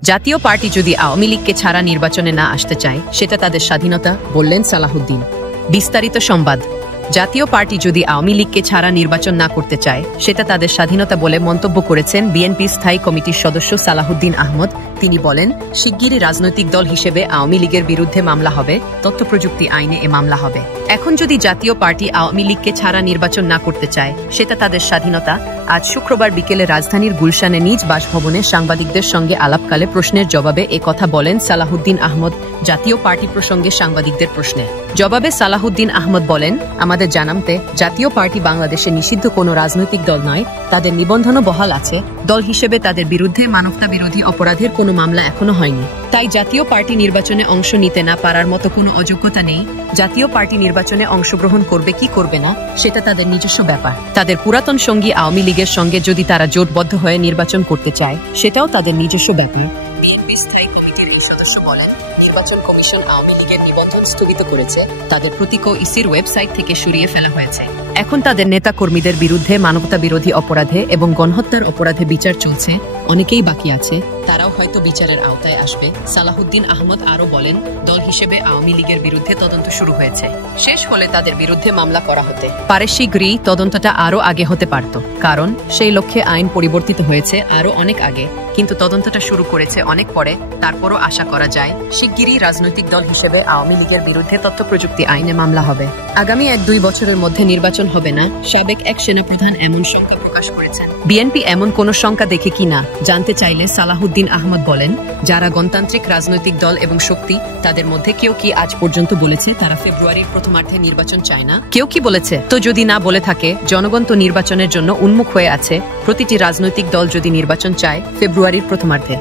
জাতীয় পার্টি যদি আওয়ামী লীগকে ছাড়া নির্বাচনে না আসতে চায় সেটা তাদের স্বাধীনতা, বললেন সালাহুদ্দিন। বিস্তারিত সংবাদ। জাতীয় পার্টি যদি আওয়ামী লীগকে ছাড়া নির্বাচন না করতে চায় সেটা তাদের স্বাধীনতা বলে মন্তব্য করেছেন বিএনপি স্থায়ী কমিটির সদস্য সালাহুদ্দিন আহমদ। তিনি বলেন, শিগগিরই রাজনৈতিক দল হিসেবে আওয়ামী লীগের বিরুদ্ধে মামলা হবে, তথ্য প্রযুক্তি আইনে এ মামলা হবে। এখন যদি জাতীয় পার্টি আওয়ামী লীগকে ছাড়া নির্বাচন না করতে চায় সেটা তাদের স্বাধীনতা। আজ শুক্রবার বিকেলে রাজধানীর গুলশানে নিজ বাসভবনে সাংবাদিকদের সঙ্গে আলাপকালে প্রশ্নের জবাবে এ কথা বলেন সালাহুদ্দিন আহমদ। জাতীয় পার্টি প্রসঙ্গে সাংবাদিকদের প্রশ্নে জবাবে সালাহুদ্দিন আহমদ বলেন, আমাদের জানামতে জাতীয় পার্টি বাংলাদেশে নিষিদ্ধ কোনো রাজনৈতিক দল নয়, তাদের নিবন্ধনও বহাল আছে। দল হিসেবে তাদের বিরুদ্ধে মানবতা বিরোধী অপরাধের কোনো মামলা এখনো হয়নি। তাই জাতীয় পার্টি নির্বাচনে অংশ নিতে না পারার মতো কোনো অযোগ্যতা নেই। জাতীয় পার্টি নির্বাচনে অংশগ্রহণ করবে কি করবে না সেটা তাদের নিজস্ব ব্যাপার। তাদের পুরাতন সঙ্গী আওয়ামী লীগের সঙ্গে যদি তারা জোটবদ্ধ হয়ে নির্বাচন করতে চায় সেটাও তাদের নিজস্ব ব্যাপার। বিএনপি স্থায়ী কমিটির এই সদস্য বলেন, নির্বাচন কমিশন আওয়ামী লীগের নিবন্ধন স্থগিত করেছে, তাদের প্রতীকও ইসির ওয়েবসাইট থেকে সরিয়ে ফেলা হয়েছে। এখন তাদের নেতা কর্মীদের বিরুদ্ধে মানবতা বিরোধী অপরাধে এবং গণহত্যার অপরাধে বিচার চলছে। অনেকেই বাকি আছে, তারাও হয়তো বিচারের আওতায় আসবে। সালাহুদ্দিন আহমদ আরও বলেন, দল হিসেবে আওয়ামী লীগের বিরুদ্ধে তদন্ত শুরু হয়েছে, শেষ হলে তাদের বিরুদ্ধে মামলা করা হতে পারে। শীঘ্রই তদন্তটা আরও আগে হতে পারত, কারণ সেই লক্ষ্যে আইন পরিবর্তিত হয়েছে আরও অনেক আগে, কিন্তু তদন্তটা শুরু করেছে অনেক পরে। তারপরও আশা করা যায় শিগগিরই রাজনৈতিক দল হিসেবে আওয়ামী লীগের বিরুদ্ধে তথ্য প্রযুক্তি আইনে মামলা হবে। আগামী 1-2 বছরের মধ্যে নির্বাচন হবে না, সাবেক এক সেনাপ্রধান এমন শঙ্কা প্রকাশ করেছেন। বিএনপি এমন কোন শঙ্কা দেখে কিনা জানতে চাইলে সালাহুদ্দিন আহমদ বলেন, যারা গণতান্ত্রিক রাজনৈতিক দল এবং শক্তি, তাদের মধ্যে কেউ কি আজ পর্যন্ত বলেছে তারা ফেব্রুয়ারির প্রথমার্ধে নির্বাচন চায় না? কেউ কি বলেছে? তো যদি না বলে থাকে, জনগণ তো নির্বাচনের জন্য উন্মুখ হয়ে আছে। প্রতিটি রাজনৈতিক দল যদি নির্বাচন চায় ফেব্রুয়ারির প্রথমার্ধে।